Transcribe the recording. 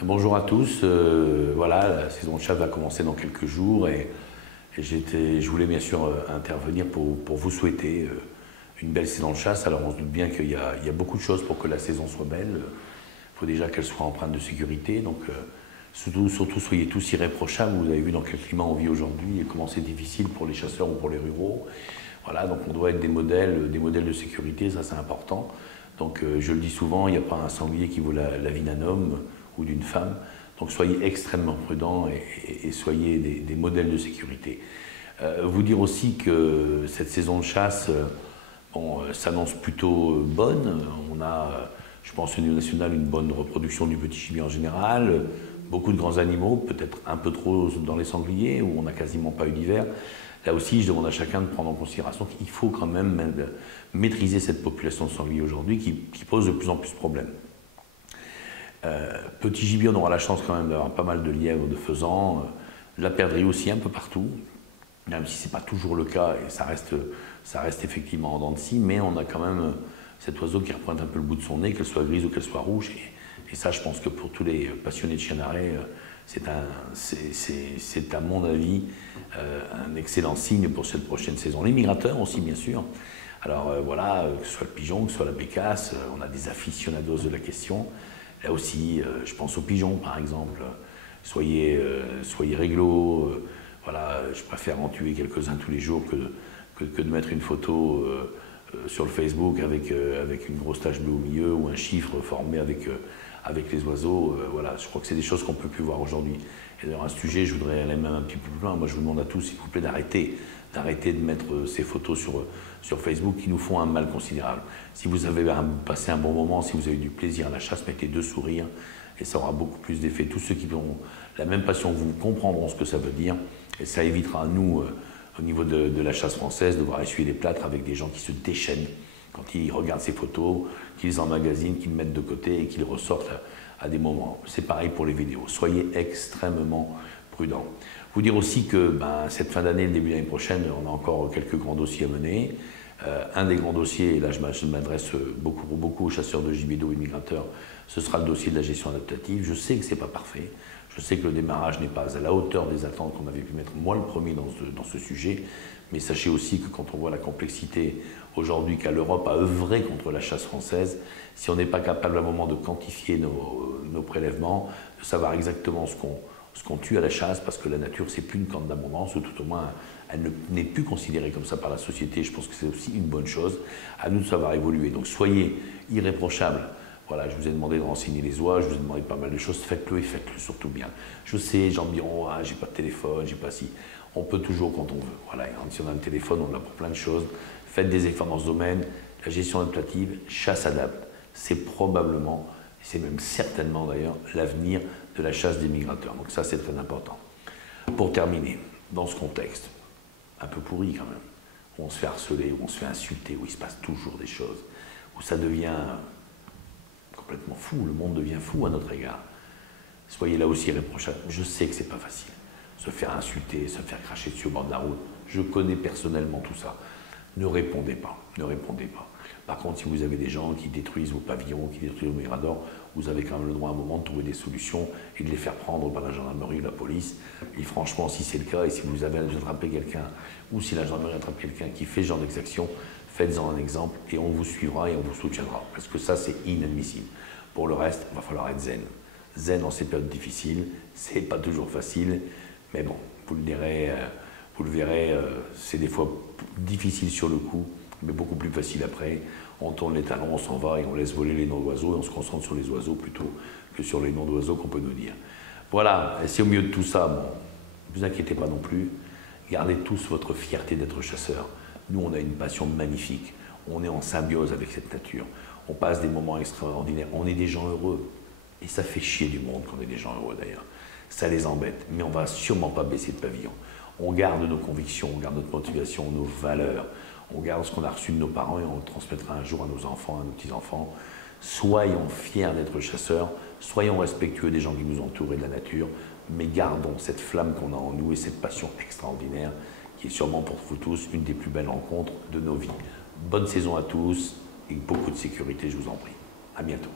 Bonjour à tous. Voilà, la saison de chasse va commencer dans quelques jours et je voulais bien sûr intervenir pour vous souhaiter une belle saison de chasse. Alors on se doute bien qu'il y a beaucoup de choses pour que la saison soit belle. Il faut déjà qu'elle soit empreinte de sécurité. Donc surtout soyez tous irréprochables. Vous avez vu dans quel climat on vit aujourd'hui et comment c'est difficile pour les chasseurs ou pour les ruraux. Voilà, donc on doit être des modèles de sécurité, ça c'est important. Donc je le dis souvent, il n'y a pas un sanglier qui vaut la vie d'un homme ou d'une femme. Donc soyez extrêmement prudents et soyez des modèles de sécurité. Vous dire aussi que cette saison de chasse s'annonce plutôt bonne. On a, je pense, au niveau national, une bonne reproduction du petit gibier en général. Beaucoup de grands animaux, peut-être un peu trop dans les sangliers, où on n'a quasiment pas eu d'hiver. Là aussi, je demande à chacun de prendre en considération qu'il faut quand même maîtriser cette population de sangliers aujourd'hui qui pose de plus en plus de problèmes. Petit gibier, on aura la chance quand même d'avoir pas mal de lièvres, de faisans, de la perdrix aussi un peu partout, même si ce n'est pas toujours le cas et ça reste effectivement en dents de scie, mais on a quand même cet oiseau qui représente un peu le bout de son nez, qu'elle soit grise ou qu'elle soit rouge. Et ça, je pense que pour tous les passionnés de chien d'arrêt, c'est à mon avis un excellent signe pour cette prochaine saison. Les migrateurs aussi, bien sûr. Alors voilà, que ce soit le pigeon, que ce soit la bécasse, on a des aficionados de la question. Là aussi, je pense aux pigeons, par exemple. Soyez réglo. Voilà, je préfère en tuer quelques-uns tous les jours que de mettre une photo sur le Facebook avec une grosse tache bleue au milieu ou un chiffre formé avec les oiseaux. Voilà, je crois que c'est des choses qu'on ne peut plus voir aujourd'hui. Et d'ailleurs, à ce sujet, je voudrais aller même un petit peu plus loin. Moi, je vous demande à tous, s'il vous plaît, d'arrêter de mettre ces photos sur Facebook qui nous font un mal considérable. Si vous avez passé un bon moment, si vous avez du plaisir à la chasse, mettez 2 sourires et ça aura beaucoup plus d'effet. Tous ceux qui ont la même passion que vous comprendront ce que ça veut dire et ça évitera à nous, au niveau de la chasse française, de voir essuyer les plâtres avec des gens qui se déchaînent quand ils regardent ces photos, qu'ils les emmagasinent, qu'ils les mettent de côté et qu'ils ressortent à des moments. C'est pareil pour les vidéos. Soyez extrêmement prudents. Vous dire aussi que cette fin d'année, le début de l'année prochaine, on a encore quelques grands dossiers à mener. Un des grands dossiers, et là je m'adresse beaucoup aux chasseurs de gibier d'eau et migrateurs, ce sera le dossier de la gestion adaptative. Je sais que ce n'est pas parfait, je sais que le démarrage n'est pas à la hauteur des attentes qu'on avait pu mettre, moi le premier dans ce sujet, mais sachez aussi que quand on voit la complexité aujourd'hui qu'a l'Europe à œuvrer contre la chasse française, si on n'est pas capable à un moment de quantifier nos prélèvements, de savoir exactement ce qu'on tue à la chasse, parce que la nature, c'est plus une corne d'abondance, ou tout au moins, elle n'est plus considérée comme ça par la société. Je pense que c'est aussi une bonne chose. À nous de savoir évoluer. Donc soyez irréprochables. Voilà, je vous ai demandé de renseigner les oies, je vous ai demandé pas mal de choses. Faites-le et faites-le surtout bien. Je sais, les gens me diront, ah, j'ai pas de téléphone, j'ai pas si. On peut toujours quand on veut. Voilà, si on a un téléphone, on l'a pour plein de choses. Faites des efforts dans ce domaine. La gestion adaptative, chasse adapte. C'est probablement, c'est même certainement d'ailleurs, l'avenir de la chasse des migrateurs. Donc ça, c'est très important. Pour terminer, dans ce contexte, un peu pourri quand même, où on se fait harceler, où on se fait insulter, où il se passe toujours des choses, où ça devient complètement fou, le monde devient fou à notre égard. Soyez là aussi irréprochables. Je sais que c'est pas facile. Se faire insulter, se faire cracher dessus au bord de la route, je connais personnellement tout ça. Ne répondez pas, ne répondez pas. Par contre, si vous avez des gens qui détruisent vos pavillons, qui détruisent vos miradors, vous avez quand même le droit à un moment de trouver des solutions et de les faire prendre par la gendarmerie ou la police. Et franchement, si c'est le cas, et si vous avez attrapé quelqu'un, ou si la gendarmerie attrape quelqu'un qui fait ce genre d'exaction, faites-en un exemple et on vous suivra et on vous soutiendra. Parce que ça, c'est inadmissible. Pour le reste, il va falloir être zen. Zen en ces périodes difficiles, c'est pas toujours facile, mais bon, vous le verrez, c'est des fois difficile sur le coup, mais beaucoup plus facile après. On tourne les talons, on s'en va et on laisse voler les noms d'oiseaux et on se concentre sur les oiseaux plutôt que sur les noms d'oiseaux qu'on peut nous dire. Voilà, et c'est au milieu de tout ça, bon, ne vous inquiétez pas non plus, gardez tous votre fierté d'être chasseur. Nous, on a une passion magnifique, on est en symbiose avec cette nature, on passe des moments extraordinaires, on est des gens heureux. Et ça fait chier du monde qu'on est des gens heureux d'ailleurs. Ça les embête, mais on ne va sûrement pas baisser de pavillon. On garde nos convictions, on garde notre motivation, nos valeurs, on garde ce qu'on a reçu de nos parents et on le transmettra un jour à nos enfants, à nos petits-enfants. Soyons fiers d'être chasseurs, soyons respectueux des gens qui nous entourent et de la nature, mais gardons cette flamme qu'on a en nous et cette passion extraordinaire qui est sûrement pour vous tous une des plus belles rencontres de nos vies. Bonne saison à tous et beaucoup de sécurité, je vous en prie. À bientôt.